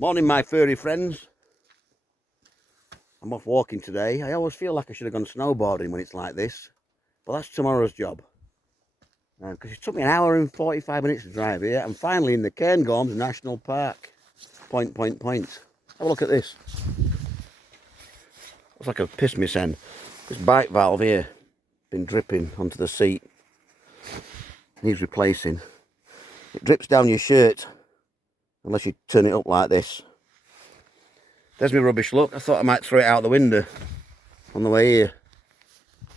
Morning, my furry friends. I'm off walking today. I always feel like I should have gone snowboarding when it's like this, but that's tomorrow's job. Because it took me an hour and 45 minutes to drive here. I'm finally in the Cairngorms National Park. Point. Have a look at this. Looks like I've pissed myself. This bike valve here, been dripping onto the seat. Needs replacing. It drips down your shirt, unless you turn it up like this. There's my rubbish look. I thought I might throw it out the window on the way here,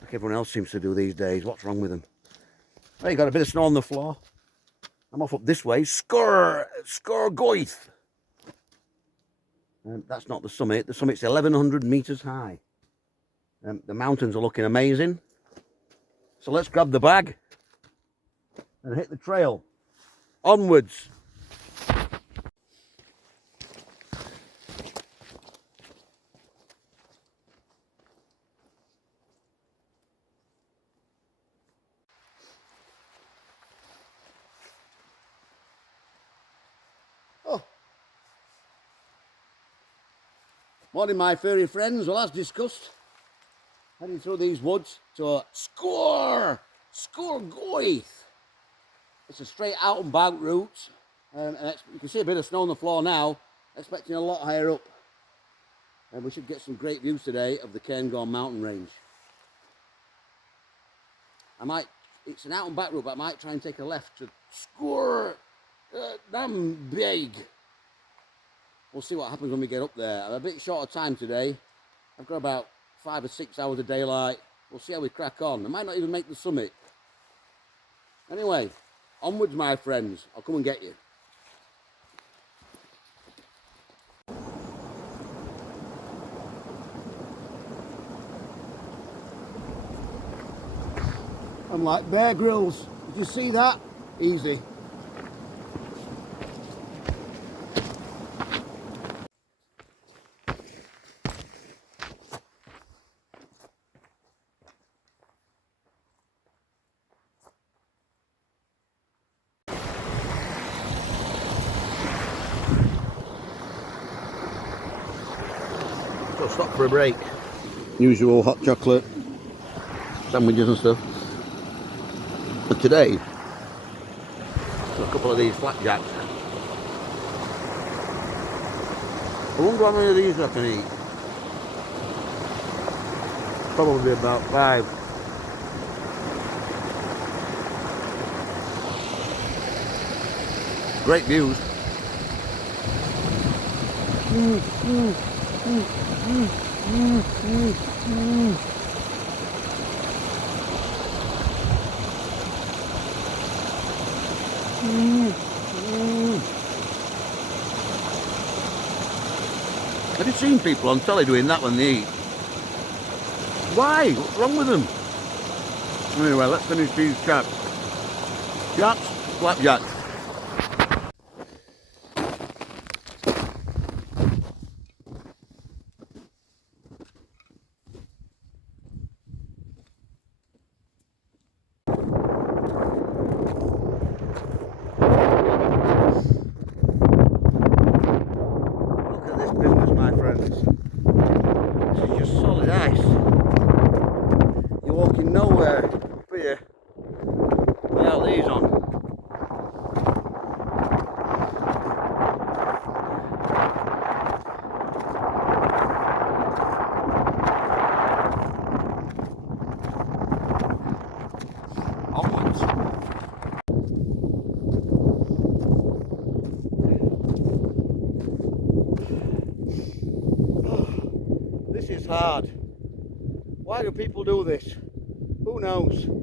like everyone else seems to do these days. What's wrong with them? Well, you got a bit of snow on the floor. I'm off up this way. Sgor gaoith. That's not the summit. The summit's 1,100 meters high. The mountains are looking amazing. So let's grab the bag and hit the trail. Onwards. Oh. Morning, my furry friends. Well, as discussed, heading through these woods to sgor gaoith. It's a straight out and back route, and you can see a bit of snow on the floor now. Expecting a lot higher up, and we should get some great views today of the Cairngorm mountain range. It's an out and back route, but I might try and take a left to sgor damn big. We'll see what happens when we get up there. I'm a bit short of time today. I've got about 5 or 6 hours of daylight. We'll see how we crack on. I might not even make the summit. Anyway, onwards, my friends. I'll come and get you. I'm like Bear Grylls. Did you see that? Easy. So stop for a break. Usual hot chocolate, sandwiches and stuff. But today, a couple of these flapjacks. I wonder how many of these I can eat. Probably about 5. Great views. Have you seen people on telly doing that when they eat? Why? What's wrong with them? Anyway, let's finish these chaps. Chaps, flapjacks. This is just solid ice. You're walking nowhere up here without these on. Onwards. This is hard. Why do people do this? Who knows? Good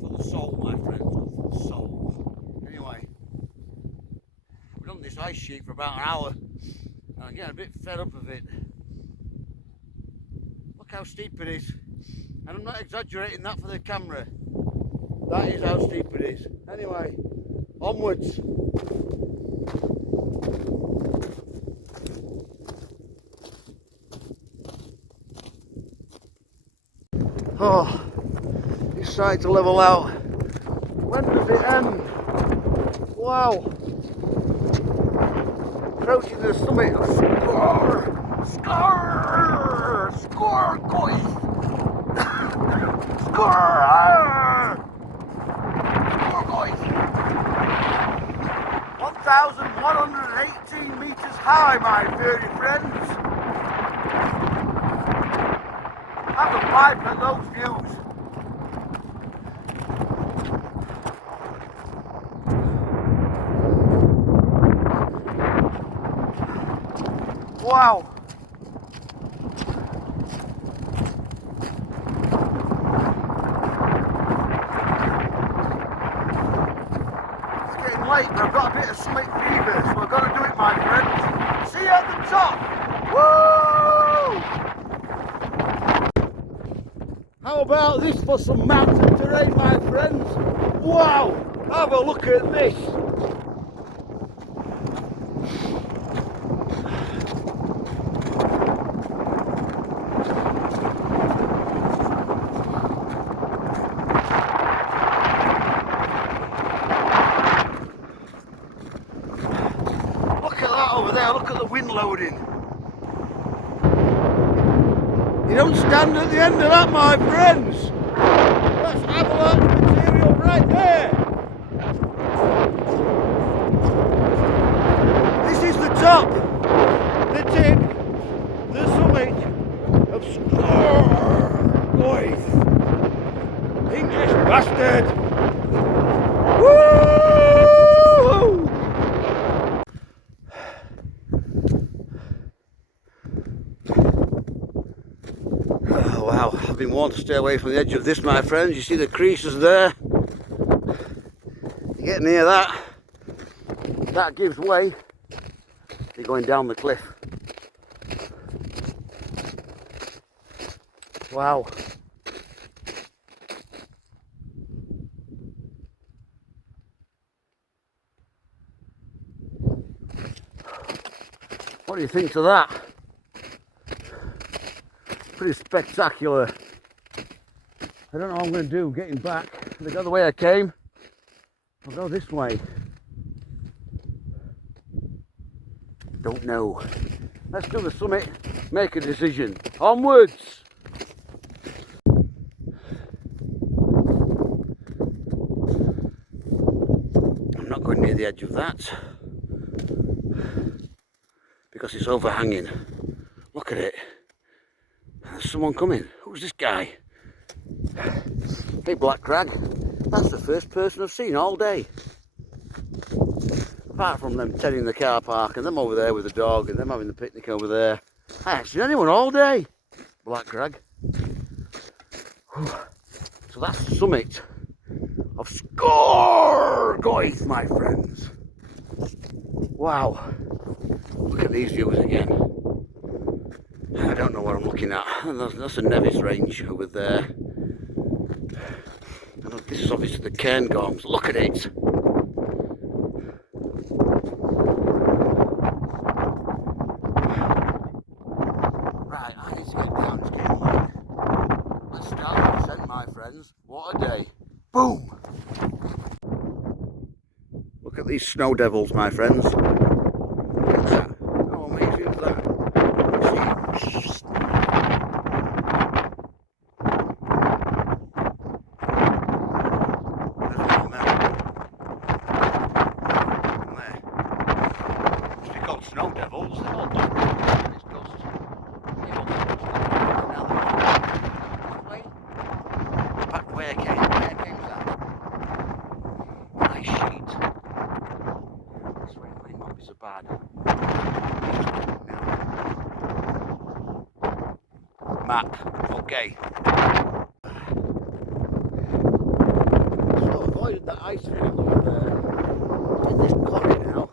for the soul, my friends. Good for the soul. Anyway, I've been on this ice sheet for about an hour, and I'm getting a bit fed up of it. Look how steep it is, and I'm not exaggerating that for the camera. That is how steep it is. Anyway, onwards. Oh, it's starting to level out. When does it end? Wow. approaching the summit of sgor gaoith. Sgor gaoith. 1,118 meters high, my furry friends. Have a pipe at those views. Wow. It's getting late, but I've got a bit of summit fever, so I've got to do it, my friends. See you at the top. Woo! How about this for some mountain terrain, my friends? Wow! Have a look at this. Look at that over there, look at the wind loading. You don't stand at the end of that, my friends. That's avalanche material right there. This is the top, the tip, the summit of sgor gaoith. English bastard. Woo! Oh wow, I've been warned to stay away from the edge of this, my friends. You see the creases there? You get near that, that gives way. You're going down the cliff. Wow. What do you think of that? Pretty spectacular. I don't know what I'm going to do getting back. I go the way I came. I'll go this way. Don't know. Let's do the summit, make a decision. Onwards! I'm not going near the edge of that because it's overhanging. Look at it. There's someone coming. Who's this guy? Hey, Black Crag. That's the first person I've seen all day. Apart from them tending the car park and them over there with the dog and them having the picnic over there. I haven't seen anyone all day. Black Crag. So that's the summit of sgor gaoith, my friends. Wow. Look at these views again. I don't know what I'm looking at. That's a Nevis range over there. This is obviously the Cairngorms. Look at it. Right, I need to get down. It's getting late. Let's start the descent, my friends. What a day. Boom! Look at these snow devils, my friends. Look at that. How amazing is that? Snow devils, they're all done. It's just back the way I came. Where came that? Nice sheet. This way might not be so bad. Map. Okay. So I avoided that ice field over there. In this corner now.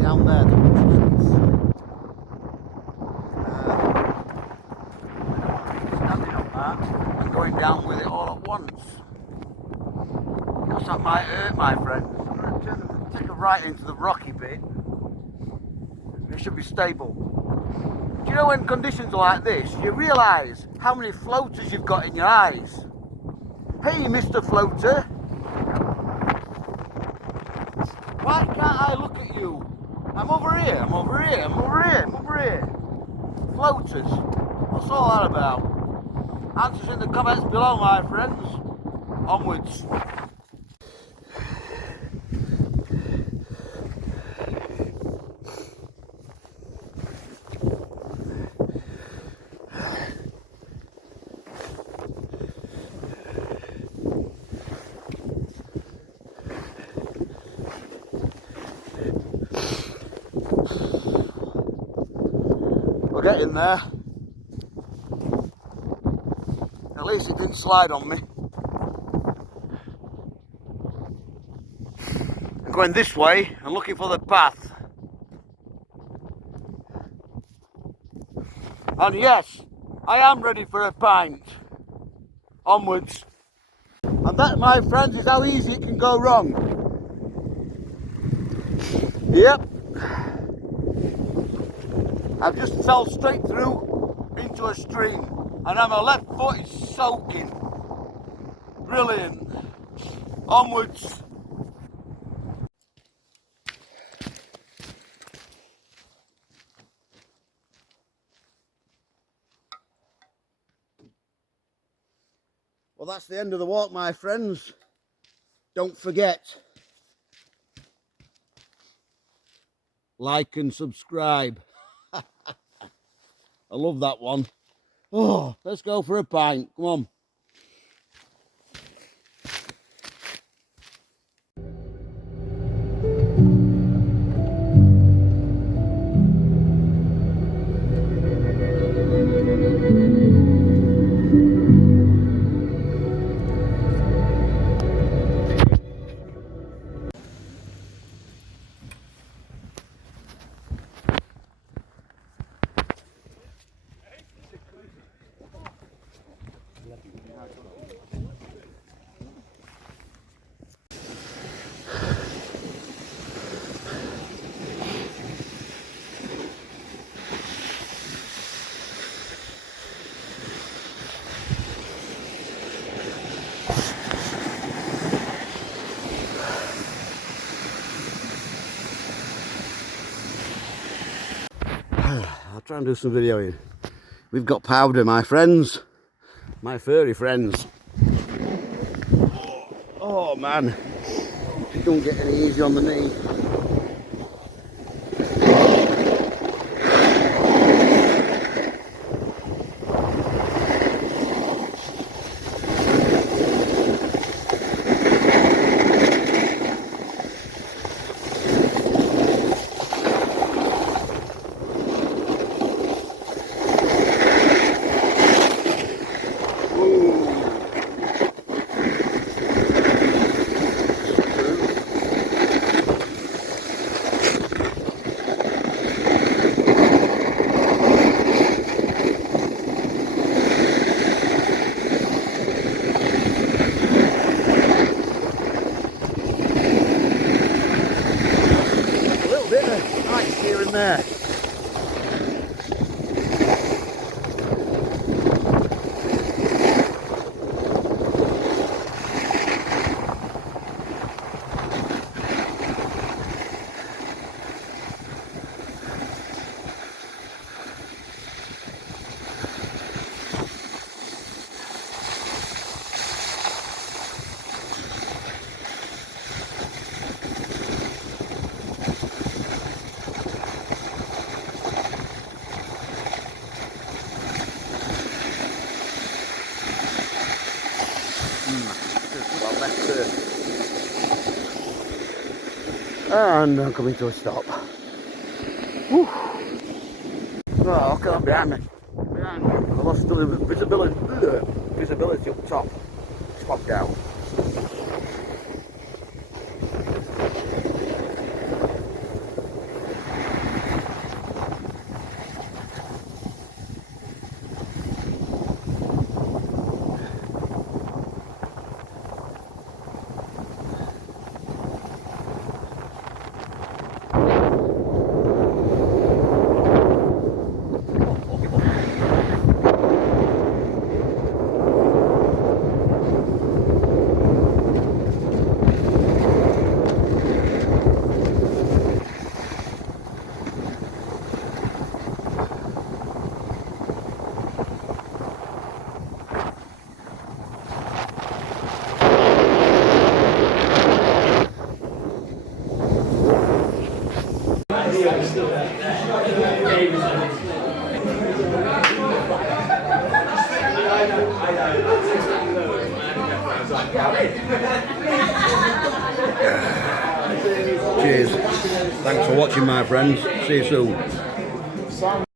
Down there, standing up that and going down with it all at once. Because that might hurt, my friends. I'm going to take a right into the rocky bit. It should be stable. Do you know when conditions are like this, you realise how many floaters you've got in your eyes? Hey, Mr. Floater. Why can't I look at you? I'm over here, I'm over here, I'm over here, I'm over here. Floaters. What's all that about? Answers in the comments below, my friends. Onwards. We're getting there. At least it didn't slide on me. I'm going this way and looking for the path. And yes, I am ready for a pint. Onwards. And that, my friends, is how easy it can go wrong. Yep. I've just fell straight through into a stream and now my left foot is soaking. Brilliant. Onwards. Well, that's the end of the walk, my friends. Don't forget, like and subscribe. I love that one. Oh, let's go for a pint. Come on. I'll try and do some videoing. We've got powder, my friends. My furry friends. Oh man, it don't get any easy on the knee. There. And I'm coming to a stop. Whew. Oh, look at that behind me. Behind me. I lost the visibility up top. It's fogged out. Cheers. Thanks for watching, my friends. See you soon.